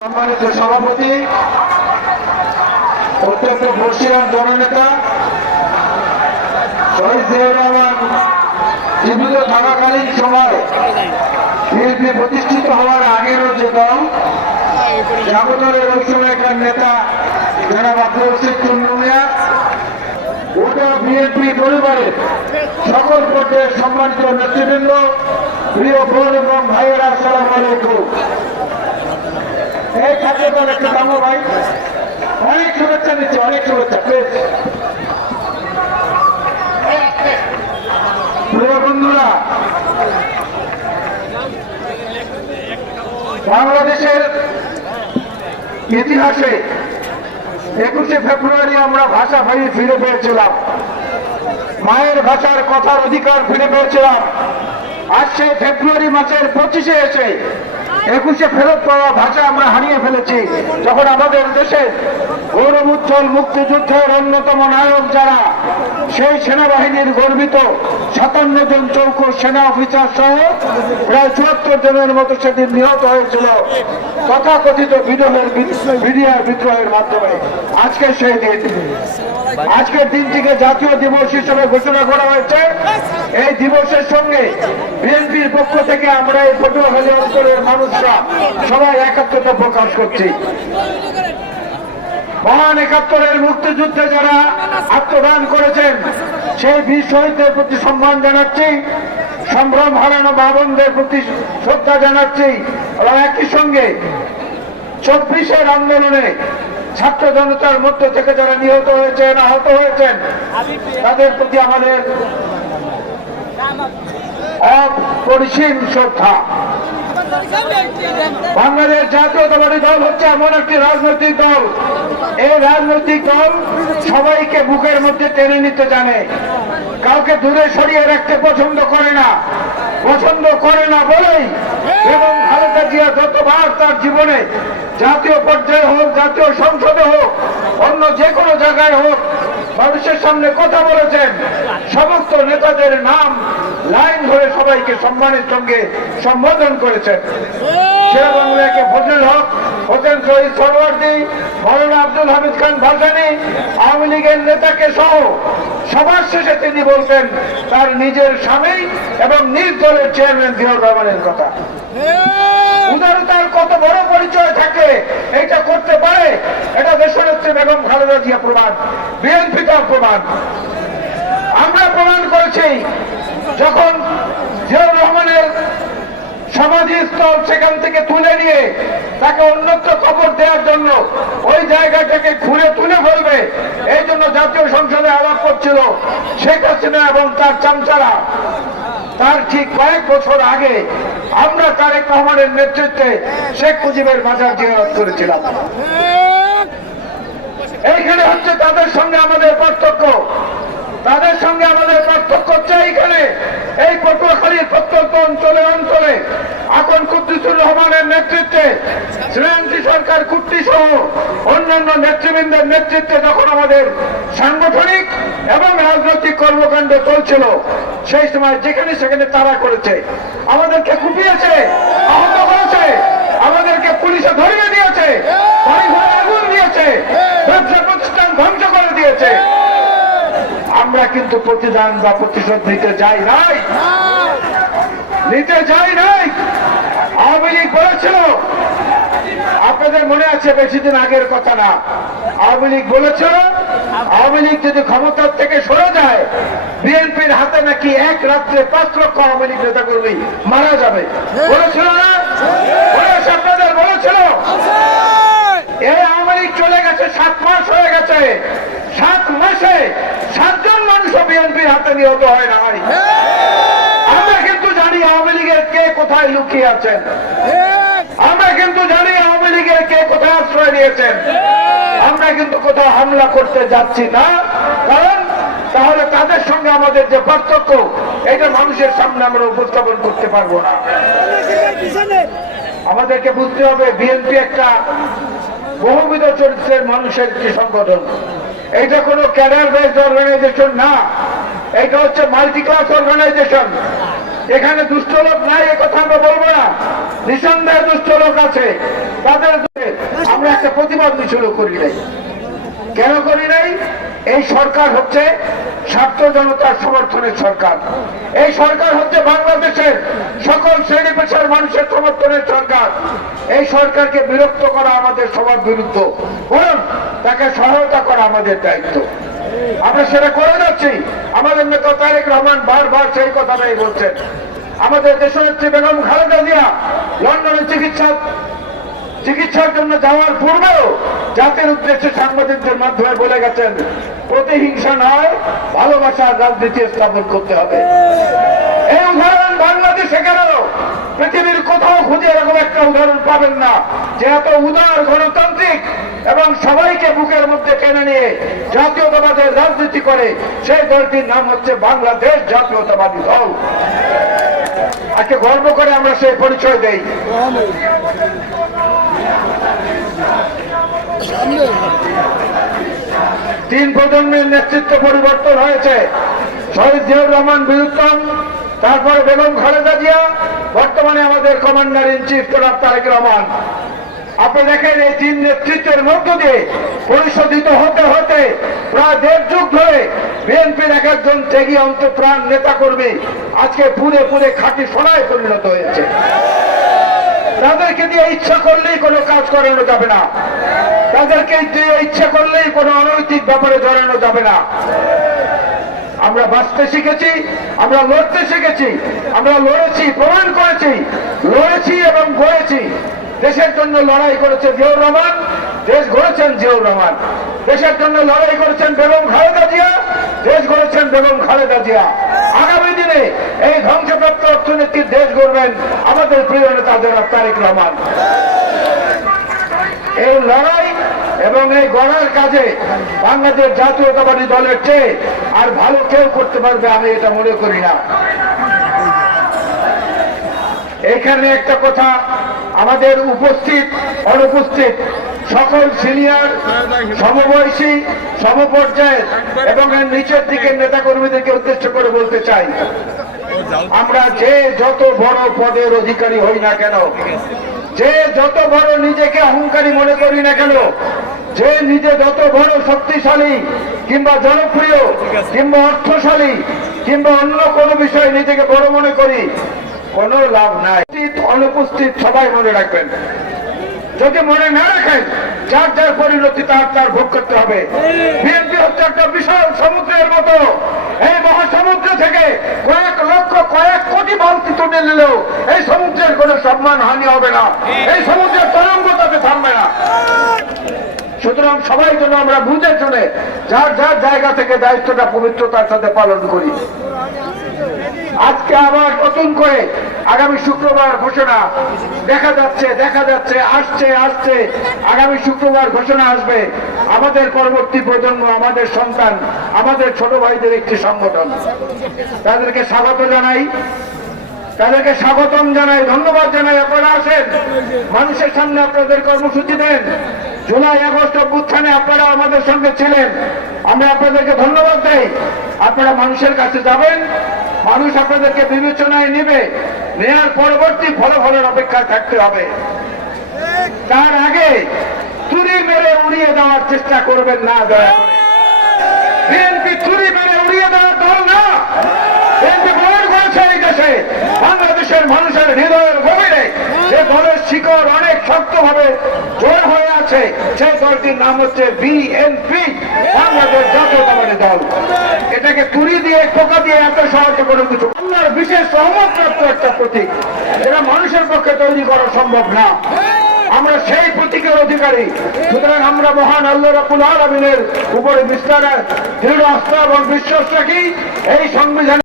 সম্মানিত সভাপতি, অত্যন্ত বর্ষিয়ান জননেতা, শহীদ জিয়াউর থাকাকালীন সময় বিএনপি প্রতিষ্ঠিত হওয়ার আগেরও যে দল জাগদলের ওই সময়কার নেতা যারা আব্দুল হোসেন চন্দ্র মিয়া গোটা বিএনপি পরিবারের সকল পর্যায়ের সম্মানিত নেতৃবৃন্দ, প্রিয় বোন এবং ভাইয়েরা, আসসালাম আলাইকুম। অনেক অনেক বাংলাদেশের ইতিহাসে একুশে ফেব্রুয়ারি আমরা ভাষা ভাই ফিরে পেয়েছিলাম। মায়ের ভাষার কথার অধিকার ফিরে পেয়েছিলাম। আজ সেই ফেব্রুয়ারি মাসের পঁচিশে এসে একুশে ফেরত পাওয়া ভাষা আমরা হারিয়ে ফেলেছি। যখন আমাদের দেশে গৌরব উজ্জ্বল মুক্তিযুদ্ধের অন্যতম নায়ক যারা, সেই সেনাবাহিনীর গর্বিত সাতান্ন জন চৌকো সেনা অফিসার সহ প্রায় চুয়াত্তর জনের মতো সেদিন নিহত হয়েছিল তথাকথিত বিদ্রোহের বিডিআর বিদ্রোহের মাধ্যমে। আজকে সেই দিন। আজকের দিনটিকে জাতীয় দিবস হিসেবে ঘোষণা করা হয়েছে। এই দিবসের সঙ্গে বিএনপির পক্ষ থেকে আমরা এই ফটো পটুয়াখালী অঞ্চলের মানুষরা সবাই একাত্মতা প্রকাশ করছি। মহান একাত্তরের মুক্তিযুদ্ধে যারা আত্মদান করেছেন, সেই বীর শহীদদের প্রতি সম্মান জানাচ্ছি, সম্ভ্রম হারানো বাবনদের প্রতি শ্রদ্ধা জানাচ্ছি একই সঙ্গে চব্বিশের আন্দোলনে ছাত্র জনতার মধ্য থেকে যারা নিহত হয়েছেন, আহত হয়েছেন, তাদের প্রতি আমাদের অপরিসীম শ্রদ্ধা। বাংলাদেশ জাতীয়তাবাদী দল হচ্ছে এমন একটি রাজনৈতিক দল। এই রাজনৈতিক দল সবাইকে বুকের মধ্যে টেনে নিতে জানে। কাউকে দূরে সরিয়ে রাখতে পছন্দ করে না। পছন্দ করে না বলেই এবং খালেদা জিয়া যতবার তার জীবনে জাতীয় পর্যায়ে হোক, জাতীয় সংসদে হোক, অন্য যে কোনো জায়গায় হোক মানুষের সামনে কথা বলেছেন। সমস্ত নেতাদের নাম লাইন ধরে সবাইকে সম্মানের সঙ্গে সম্বোধন করেছেন। বাংলাকে ফজল হক হোসেন শহীদ আব্দুল হামিদ খান ভাসানি, আওয়ামী লীগের নেতাকে সহ সবার শেষে তিনি বলতেন, তার নিজের স্বামী এবং নিজ দলের চেয়ারম্যান জিয়াউর রহমানের কথা। উদারতার কত বড় পরিচয় থাকে এটা করতে পারে? এটা দেশনেত্রী বেগম খালেদা জিয়া প্রমাণ, বিএনপি তার প্রমাণ। আমরা প্রমাণ করেছি, যখন জিয়াউর রহমানের সমাধিস্থল সেখান থেকে তুলে নিয়ে তাকে অন্যত্র কবর দেওয়ার জন্য ওই জায়গাটাকে ঘুরে তুলে ফেলবে, এই জন্য জাতীয় সংসদে আলাপ করছিল শেখ হাসিনা এবং তার চামচারা। তার ঠিক কয়েক বছর আগে আমরা তারেক রহমানের নেতৃত্বে শেখ মুজিবের বাজার জিয়ারত করেছিলাম। এইখানে হচ্ছে তাদের সঙ্গে আমাদের পার্থক্য। তাদের সঙ্গে আমাদের পার্থক্য হচ্ছে এইখানে। এই পটুয়াখালীর প্রত্যন্ত অঞ্চলে অঞ্চলে এখন কুদ্দুসুর রহমানের নেতৃত্বে শ্রেয়াংশী সরকার কুট্টি সহ অন্যান্য নেতৃবৃন্দের নেতৃত্বে যখন আমাদের সাংগঠনিক এবং রাজনৈতিক কর্মকাণ্ড চলছিল সেই সময় যেখানে সেখানে তারা করেছে। আমাদেরকে কুপিয়েছে, আহত করেছে, আমাদেরকে পুলিশে ধরিয়ে দিয়েছে আগুন দিয়েছে, ব্যবসা প্রতিষ্ঠান ধ্বংস করে দিয়েছে। আমরা কিন্তু প্রতিদান বা প্রতিশোধ নিতে যাই নাই। নিতে যাই নাই। আওয়ামী লীগ বলেছিল, আপনাদের মনে আছে বেশি দিন আগের কথা না, আওয়ামী লীগ বলেছিল আওয়ামী লীগ যদি ক্ষমতার থেকে সরে যায়, বিএনপির হাতে নাকি এক রাত্রে পাঁচ লক্ষ আওয়ামী লীগ নেতা কর্মী মারা যাবে। বলেছিল আপনাদের বলেছিল। এই আওয়ামী লীগ চলে গেছে, সাত মাস হয়ে গেছে। সাত মাসে সাতজন মানুষও বিএনপির হাতে নিহত হয় না আমরা কিন্তু জানি আওয়ামী লীগের কে কোথায় লুকিয়ে আছেন। আমরা কিন্তু জানি আওয়ামী লীগের কে কোথায় আশ্রয় নিয়েছেন। আমরা কিন্তু কোথাও হামলা করতে যাচ্ছি না। কারণ তাহলে তাদের সঙ্গে আমাদের যে পার্থক্য, এটা মানুষের সামনে আমরা উপস্থাপন করতে পারব না। আমাদেরকে বুঝতে হবে, বিএনপি একটা বহুবিধ চরিত্রের মানুষের একটি সংগঠন। এটা কোনো ক্যাডার বেসড অর্গানাইজেশন না। এটা হচ্ছে মাল্টি ক্লাস অর্গানাইজেশন। এখানে দুষ্ট লোক নাই, এ কথা আমরা বলব না। নিঃসন্দেহে দুষ্ট লোক আছে। তাদের একটা প্রতিবাদ মিছিল করি নাই। কেন করি নাই? এই সরকার হচ্ছে স্বার্থ জনতার সমর্থনের সরকার। এই সরকার হচ্ছে বাংলাদেশের সকল শ্রেণি পেশার মানুষের সমর্থনের সরকার। এই সরকারকে বিরক্ত করা আমাদের সবার বিরুদ্ধ। বরং তাকে সহায়তা করা আমাদের দায়িত্ব। আমরা সেটা করে যাচ্ছি। আমাদের নেতা তারেক রহমান বারবার সেই কথাটাই বলছেন। আমাদের দেশনেত্রী বেগম খালেদা জিয়া লন্ডনে চিকিৎসা চিকিৎসার জন্য যাওয়ার পূর্বেও জাতির উদ্দেশ্যে সাংবাদিকদের মাধ্যমে বলে গেছেন, প্রতিহিংসা নয়, ভালোবাসার রাজনীতি স্থাপন করতে হবে। এই উদাহরণ বাংলাদেশে কেন পৃথিবীর কোথাও খুঁজে এরকম একটা উদাহরণ পাবেন না, যে এত উদার গণতান্ত্রিক এবং সবাইকে বুকের মধ্যে টেনে নিয়ে জাতীয়তাবাদের রাজনীতি করে, সেই দলটির নাম হচ্ছে বাংলাদেশ জাতীয়তাবাদী দল। আজকে গর্ব করে আমরা সেই পরিচয় দেই। তিন প্রজন্মের নেতৃত্ব পরিবর্তন হয়েছে। শহীদ জিয়াউর রহমান বিরুত্তম তারপরে বেগম খালেদা জিয়া, বর্তমানে আমাদের কমান্ডার ইন চিফ জনাব তারেক রহমান। আপনি দেখেন, এই তিন নেতৃত্বের মধ্য দিয়ে পরিশোধিত হতে হতে প্রায় দেড় যুগ ধরে বিএনপির এক একজন ত্যাগী অন্তপ্রাণ নেতা কর্মী আজকে পুরে পুরে খাঁটি সোনায় পরিণত হয়েছে। তাদেরকে দিয়ে ইচ্ছা করলেই কোনো কাজ করানো যাবে না। তাদেরকে ইচ্ছা করলেই কোনো অনৈতিক ব্যাপারে জড়ানো যাবে না। আমরা বাঁচতে শিখেছি, আমরা লড়তে শিখেছি, আমরা লড়েছি, প্রমাণ করেছি, লড়েছি এবং গড়েছি। দেশের জন্য লড়াই করেছে জিয়াউর রহমান, দেশ গড়েছেন জিয়াউর রহমান। দেশের জন্য লড়াই করেছেন বেগম খালেদা জিয়া, দেশ গড়েছেন বেগম খালেদা জিয়া। আগামী দিনে এই ধ্বংসপ্রাপ্ত অর্থনীতির দেশ গড়বেন আমাদের প্রিয় নেতা জনাব তারেক রহমান। এই লড়াই এবং এই গড়ার কাজে বাংলাদেশ জাতীয়তাবাদী দলের চেয়ে আর ভালো কেউ করতে পারবে আমি এটা মনে করি না। এখানে একটা কথা, আমাদের উপস্থিত, অনুপস্থিত সকল সিনিয়র, সমবয়সী, সমপর্যায়ের এবং এর নিচের দিকের নেতাকর্মীদেরকে উদ্দেশ্য করে বলতে চাই, আমরা যে যত বড় পদের অধিকারী হই না কেন যে যত বড় নিজেকে অহংকারী মনে করি না কেন, যে নিজে যত বড় শক্তিশালী কিংবা জনপ্রিয় কিংবা অর্থশালী কিংবা অন্য কোনো বিষয়ে নিজেকে বড় মনে করি, কোনো লাভ নাই। অনুপস্থিত সবাই মনে রাখবেন। যদি মনে না রাখেন, যার যার পরিণতি তার তার ভোগ করতে হবে। বিএনপি হচ্ছে একটা বিশাল সমুদ্রের মতো। এই মহাসমুদ্র থেকে কয়েক লক্ষ, কয়েক কোটি বালতি তুলে নিলেও এই সমুদ্রের কোনো সম্মান, হানি হবে না। এই সমুদ্রের তরঙ্গ তাতে থামবে না। সুতরাং সবাই যেন আমরা বুঝে শুনে যার যার জায়গা থেকে দায়িত্বটা পবিত্রতার সাথে পালন করি। আজকে আবার নতুন করে আগামী শুক্রবার ঘোষণা। দেখা যাচ্ছে দেখা যাচ্ছে, আসছে আসছে। আগামী শুক্রবার ঘোষণা আসবে। আমাদের পরবর্তী প্রজন্ম, আমাদের সন্তান, আমাদের ছোট ভাইদের একটি সংগঠন। তাদেরকে স্বাগত জানাই। তাদেরকে স্বাগতম জানাই, ধন্যবাদ জানাই আপনারা আসেন। মানুষের সামনে আপনাদের কর্মসূচি দেন। জুলাই, আগস্ট অভ্যুত্থানে আপনারা আমাদের সঙ্গে ছিলেন। আমরা আপনাদেরকে ধন্যবাদ দেই। আপনারা মানুষের কাছে যাবেন। মানুষ আপনাদেরকে বিবেচনায় নেবে, নেয়ার পরবর্তী ফলাফলের অপেক্ষায় থাকতে হবে। তার আগে চুরি মেরে উড়িয়ে দেওয়ার চেষ্টা করবেন না দয়া করে। বিএনপি চুরি মেরে উড়িয়ে দেওয়ার দল না বিএনপি প্রমাণ করেছে এই দেশে বাংলাদেশের মানুষের হৃদয়ের গভীরে যে দলের শিকড় অনেক শক্তভাবে জোর হয়ে আছে, সেই দলটির নাম হচ্ছে বিএনপি, বাংলাদেশ জাতীয়তাবাদী দল। এটাকে তুড়ি দিয়ে টোকা দিয়ে এত সহজ কোনো কিছু আল্লাহর বিশেষ সহমতপ্রাপ্ত একটা প্রতীক। এটা মানুষের পক্ষে তৈরি করা সম্ভব না। আমরা সেই প্রতীকের অধিকারী। সুতরাং আমরা মহান আল্লাহ রাবুল আলমিনের উপরে বিস্তার দৃঢ় আস্থা এবং বিশ্বাস রাখি। এই সংবিধান